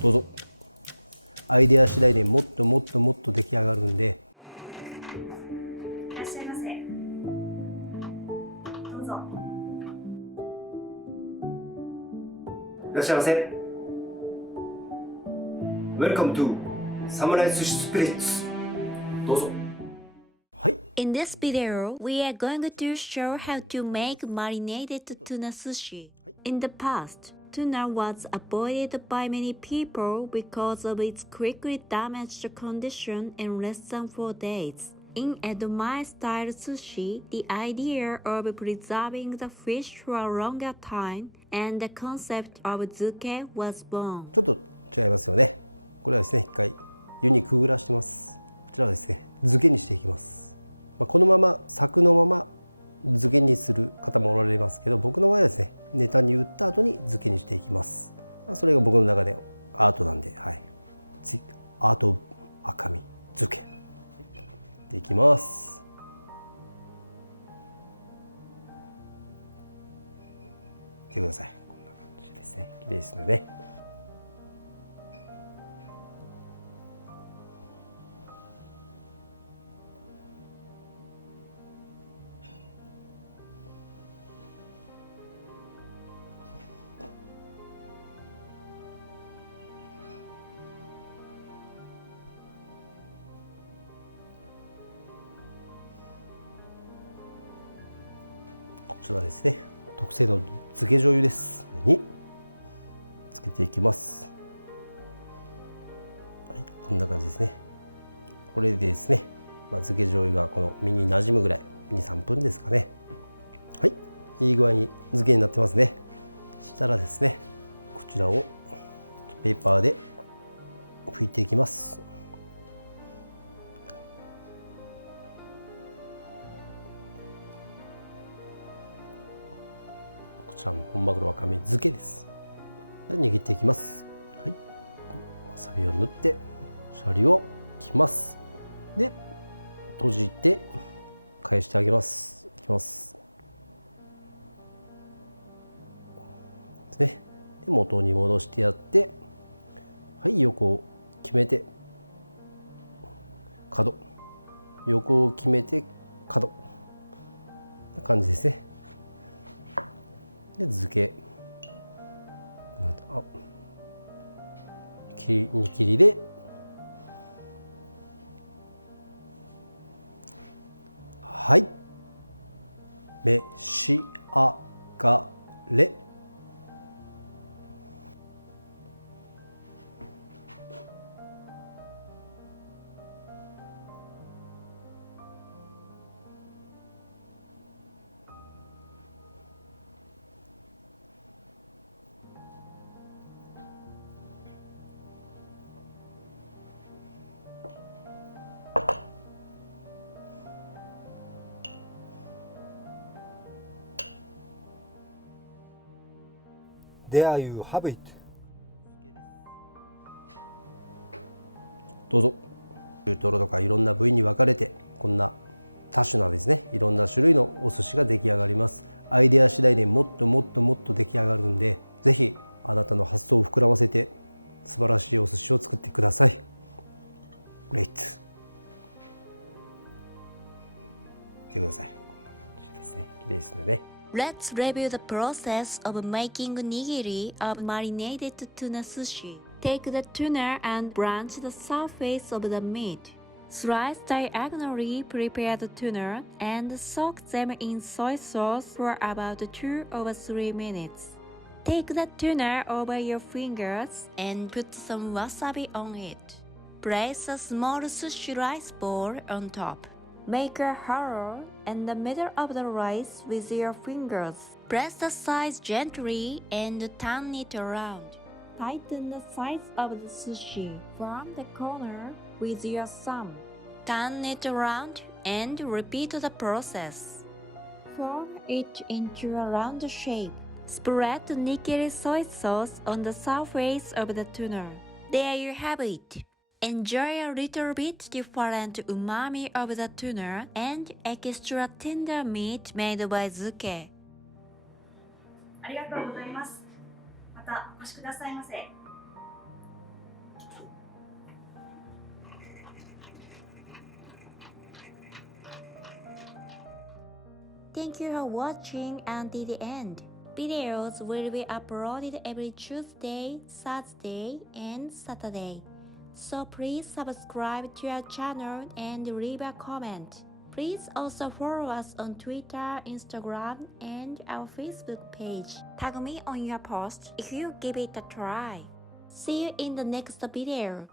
どうぞ。アイデア次第でもっともっともっと出来上がるんで。いらっしゃいませ。どうぞ。いらっしゃいませ。Welcome to サムライ寿司スピリッツ。どうぞ。はい。In this video, we are going to show how to make marinated tuna sushi. In the past, tuna was avoided by many people because of its quickly damaged condition in less than 4 days. In Edamame-style sushi, the idea of preserving the fish for a longer time and the concept of zuke was born. ちょっと違いますよね。これはですね、一回湯にくぐらしてます。こちらはですね、漬けにしていきます。このまま柵のまま漬けにする方もおられますけど、僕の場合はですね、ネタに打った後に漬けにしていきます。それが僕の中でアートなんで、はい。アート赤身漬けでいきます。見てください。こんな感じですね。綺麗ですよね。こちらですね、特製の漬け醤油です。につけていきます。はい、こんな感じですね。これでですね、漬け醤油がこの身に馴染むぐらい2、3分ですかね。はい、いい具合に漬けになってますね。そしたらですね、こちらをペーパーで拭いていきます。本マグロ赤身漬けです。握っていきます。はい、わさびを塗ってシャリを切ます。で閉じて返してあげます。いきます。ですね。で元に戻してやって、はい、横を決めて角、横を決めて角、こんな感じですね。で漬け2切りで、はい、召し上がれ。There you have it。どうぞ。中トロとかいろんな部位に分かれて、こんな多種なですね、いろんな種類のお寿司が出来上がります。アイデア次第でもっともっともっと出来上がるんで、ぜひあなたの発想を膨らませて素晴らしいお寿司を作ってください。グレイト。見てください。こんな感じですね。綺麗ですよね。Let's review the process of making nigiri of marinated tuna sushi. Take the tuna and blanch the surface of the meat. Slice diagonally prepared tuna and soak them in soy sauce for about 2 or 3 minutes. Take the tuna over your fingers and put some wasabi on it. Place a small sushi rice ball on top. Make a hollow in the middle of the rice with your fingers. Press the sides gently and turn it around. Tighten the sides of the sushi from the corner with your thumb. Turn it around and repeat the process. Form it into a round shape. Spread the nigiri soy sauce on the surface of the tuna. There you have it. Enjoy a little bit different umami of the tuna and extra tender meat made by zuke. ありがとうございます。またお越しくださいませ。Thank you for watching until the end. Videos will be uploaded every Tuesday, Thursday, and Saturday. So please subscribe to our channel and leave a comment. Please also follow us on Twitter, Instagram, and our Facebook page. Tag me on your post if you give it a try. See you in the next video.